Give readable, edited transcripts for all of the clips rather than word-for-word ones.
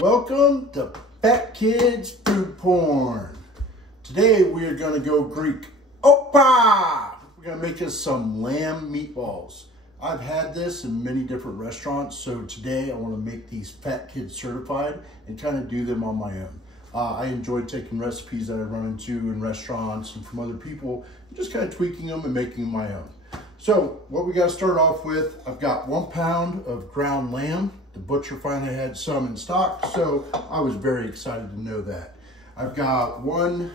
Welcome to Fat Kids Food Porn. Today we are going to go Greek. Opa! We're going to make us some lamb meatballs. I've had this in many different restaurants, so today I want to make these Fat Kids certified and kind of do them on my own. I enjoy taking recipes that I run into in restaurants and from other people, and just kind of tweaking them and making them my own. So what we got to start off with, I've got 1 pound of ground lamb. The butcher finally had some in stock, so I was very excited to know that. I've got 1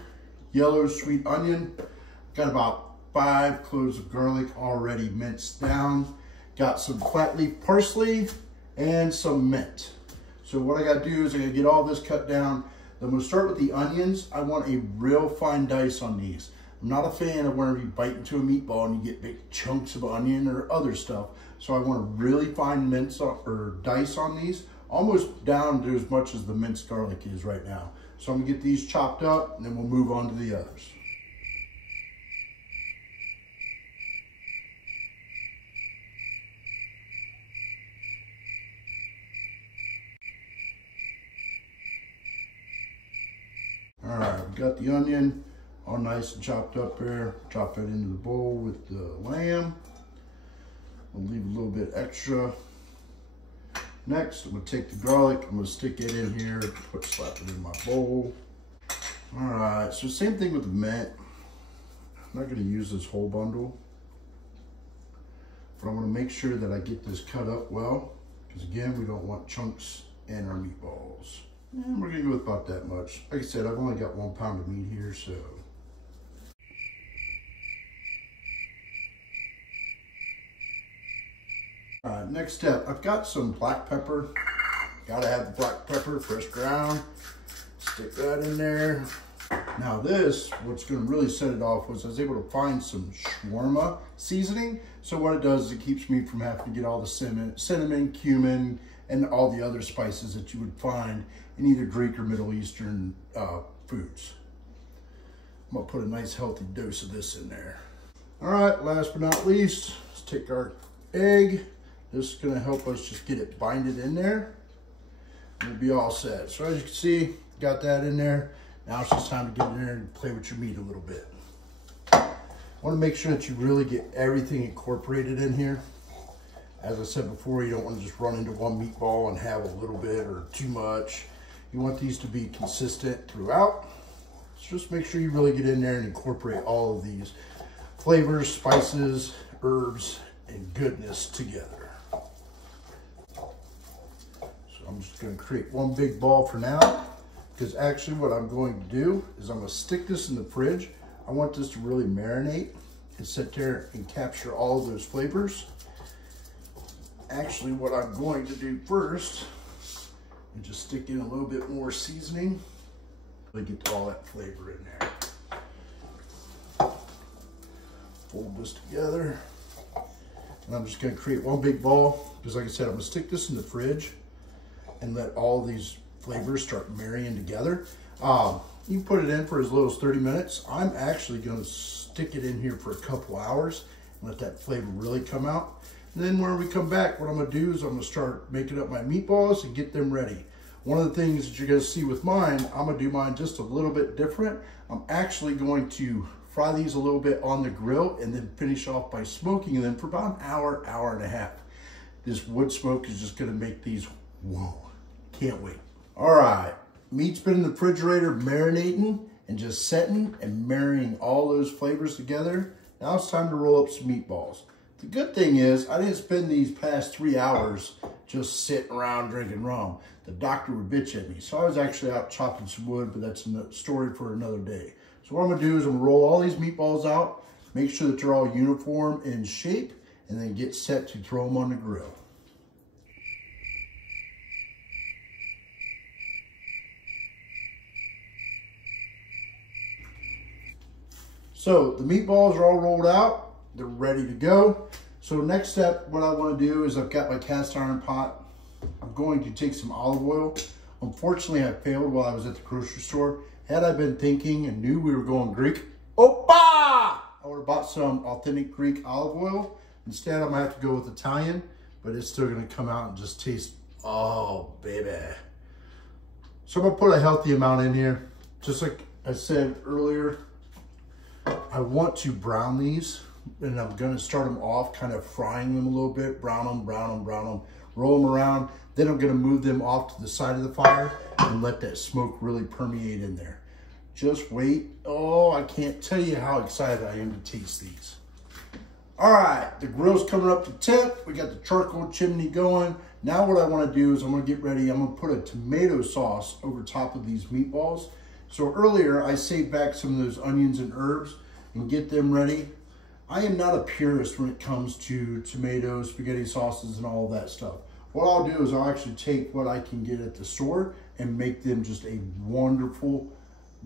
yellow sweet onion, got about 5 cloves of garlic already minced down, got some flat leaf parsley and some mint. So what I got to do is I got to get all this cut down. Then I'm going to start with the onions. I want a real fine dice on these. I'm not a fan of whenever you bite into a meatball and you get big chunks of onion or other stuff. So I want a really fine mince or dice on these, almost down to as much as the minced garlic is right now. So I'm gonna get these chopped up and then we'll move on to the others. All right, we've got the onion all nice and chopped up there. Drop that into the bowl with the lamb. I'll leave a little bit extra. Next, I'm gonna take the garlic, I'm gonna stick it in here, slap it in my bowl. All right, so same thing with the mint. I'm not gonna use this whole bundle, but I wanna make sure that I get this cut up well, because again, we don't want chunks in our meatballs. And we're gonna go with about that much. Like I said, I've only got 1 pound of meat here, so. All right, next step, I've got some black pepper. Gotta have the black pepper, fresh ground. Stick that in there. Now this, what's gonna really set it off was I was able to find some shawarma seasoning. So what it does is it keeps me from having to get all the cinnamon, cumin, and all the other spices that you would find in either Greek or Middle Eastern foods. I'm gonna put a nice healthy dose of this in there. All right, last but not least, let's take our egg. This is gonna help us just get it binded in there. We'll be all set. So as you can see, got that in there. Now it's just time to get in there and play with your meat a little bit. Want to make sure that you really get everything incorporated in here. As I said before, you don't want to just run into one meatball and have a little bit or too much. You want these to be consistent throughout. So just make sure you really get in there and incorporate all of these flavors, spices, herbs, and goodness together. I'm just going to create one big ball for now, because actually what I'm going to do is I'm going to stick this in the fridge. I want this to really marinate and sit there and capture all of those flavors. Actually, what I'm going to do first is just stick in a little bit more seasoning to get all that flavor in there. Fold this together. And I'm just going to create one big ball, because like I said, I'm going to stick this in the fridge and let all these flavors start marrying together. You can put it in for as little as 30 minutes. I'm actually gonna stick it in here for a couple hours and let that flavor really come out. And then when we come back, what I'm gonna do is I'm gonna start making up my meatballs and get them ready. One of the things that you're gonna see with mine, I'm gonna do mine just a little bit different. I'm actually going to fry these a little bit on the grill and then finish off by smoking them for about an hour, hour and a half. This wood smoke is just gonna make these, whoa. Can't wait. All right, meat's been in the refrigerator marinating and just setting and marrying all those flavors together. Now it's time to roll up some meatballs. The good thing is I didn't spend these past 3 hours just sitting around drinking rum. The doctor would bitch at me. So I was actually out chopping some wood, but that's a story for another day. So what I'm gonna do is I'm gonna roll all these meatballs out, make sure that they're all uniform in shape, and then get set to throw them on the grill. So the meatballs are all rolled out. They're ready to go. So next step, what I want to do is I've got my cast iron pot. I'm going to take some olive oil. Unfortunately, I failed while I was at the grocery store. Had I been thinking and knew we were going Greek, opa! I would have bought some authentic Greek olive oil. Instead, I'm gonna have to go with Italian, but it's still gonna come out and just taste, oh baby. So I'm gonna put a healthy amount in here. Just like I said earlier, I want to brown these, and I'm gonna start them off kind of frying them a little bit, brown them, roll them around. Then I'm gonna move them off to the side of the fire and let that smoke really permeate in there. Just wait. Oh, I can't tell you how excited I am to taste these. All right, the grill's coming up to temp. We got the charcoal chimney going. Now what I wanna do is I'm gonna get ready. I'm gonna put a tomato sauce over top of these meatballs. So earlier I saved back some of those onions and herbs and get them ready. I am not a purist when it comes to tomatoes, spaghetti sauces, and all that stuff. What I'll do is I'll actually take what I can get at the store and make them just a wonderful,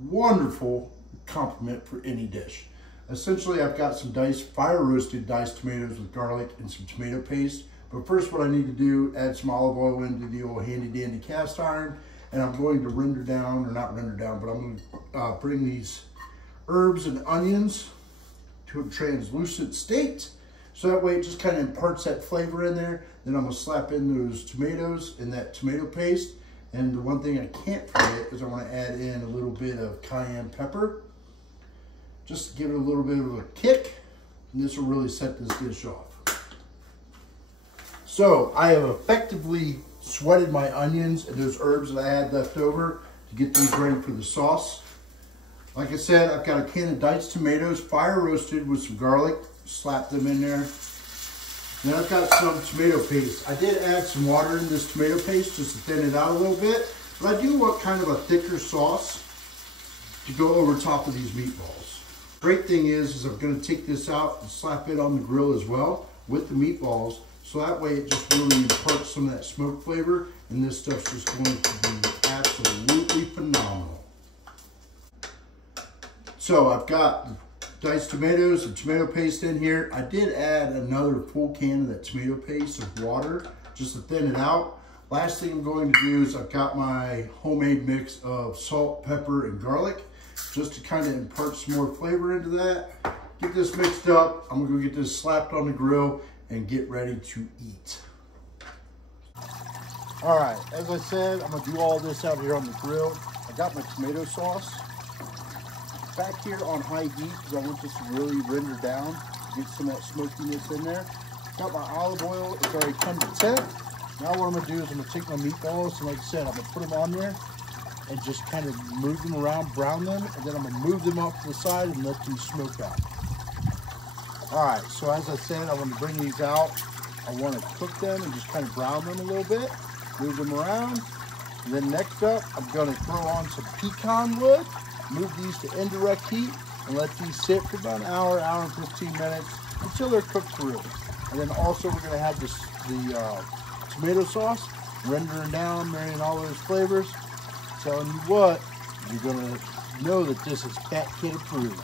wonderful complement for any dish. Essentially, I've got some fire roasted diced tomatoes with garlic and some tomato paste. But first what I need to do, add some olive oil into the old handy dandy cast iron, and I'm going to render down, or not render down, but I'm going to bring these herbs and onions to a translucent state. So that way it just kind of imparts that flavor in there. Then I'm gonna slap in those tomatoes and that tomato paste. And the one thing I can't forget is I wanna add in a little bit of cayenne pepper, just to give it a little bit of a kick. And this will really set this dish off. So I have effectively sweated my onions and those herbs that I had left over to get these ready for the sauce. Like I said, I've got a can of diced tomatoes, fire roasted with some garlic, slap them in there. Then I've got some tomato paste. I did add some water in this tomato paste just to thin it out a little bit, but I do want kind of a thicker sauce to go over top of these meatballs. Great thing is I'm gonna take this out and slap it on the grill as well with the meatballs, so that way it just really imparts some of that smoke flavor, and this stuff's just going to be absolutely phenomenal. So I've got diced tomatoes and tomato paste in here. I did add another full can of that tomato paste of water just to thin it out. Last thing I'm going to do is I've got my homemade mix of salt, pepper, and garlic just to kind of impart some more flavor into that. Get this mixed up. I'm gonna go get this slapped on the grill and get ready to eat. All right, as I said, I'm gonna do all this out here on the grill. I got my tomato sauce back here on high heat because I want this to really render down, get some of that smokiness in there. Got my olive oil, it's already come to temp. Now what I'm gonna do is I'm gonna take my meatballs, and like I said, I'm gonna put them on there and just kind of move them around, brown them, and then I'm gonna move them off to the side and let them smoke out. All right, so as I said, I'm gonna bring these out. I wanna cook them and just kind of brown them a little bit, move them around. And then next up, I'm gonna throw on some pecan wood, move these to indirect heat, and let these sit for about an hour, hour and 15 minutes until they're cooked through. And then also we're gonna have the tomato sauce, rendering down, marrying all those flavors. Telling you what, you're gonna know that this is Fat Kid approved.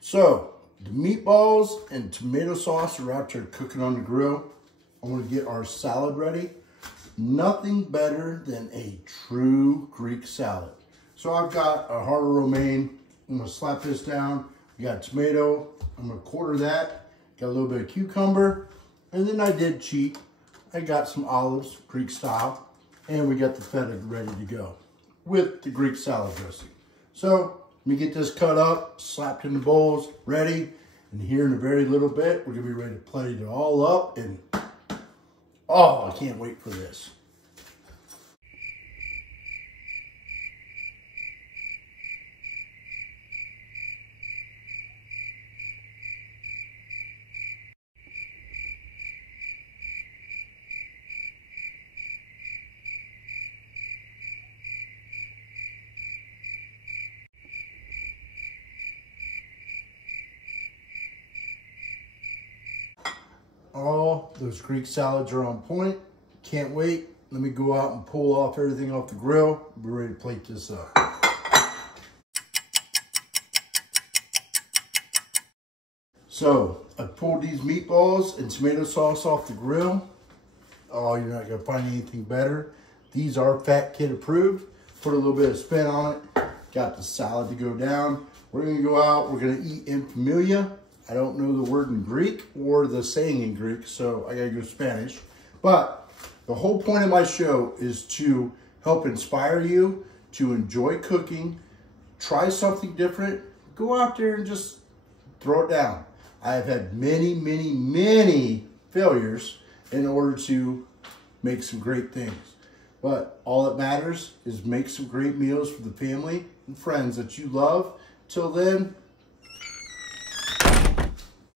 So, the meatballs and tomato sauce are out there cooking on the grill. I'm gonna get our salad ready. Nothing better than a true Greek salad. So I've got a heart of romaine. I'm gonna slap this down. We got tomato, I'm gonna quarter that. Got a little bit of cucumber, and then I did cheat. I got some olives, Greek style, and we got the feta ready to go with the Greek salad dressing. So let me get this cut up, slapped in the bowls, ready. And here in a very little bit, we're gonna be ready to plate it all up, and oh, I can't wait for this. All those Greek salads are on point. Can't wait. Let me go out and pull off everything off the grill. We're ready to plate this up. So I pulled these meatballs and tomato sauce off the grill. Oh, you're not gonna find anything better. These are Fat Kid approved. Put a little bit of spin on it. Got the salad to go down. We're gonna go out, we're gonna eat in familia, I don't know the word in Greek or the saying in Greek, so I gotta go Spanish. But the whole point of my show is to help inspire you to enjoy cooking, try something different, go out there and just throw it down. I've had many, many, many failures in order to make some great things. But all that matters is make some great meals for the family and friends that you love. Till then,